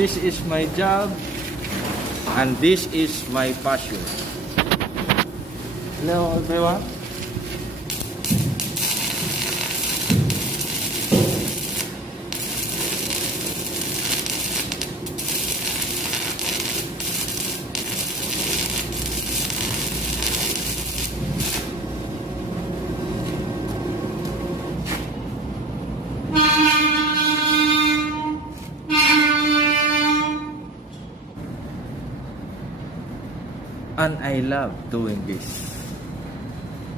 This is my job and this is my passion. Hello everyone. And I love doing this.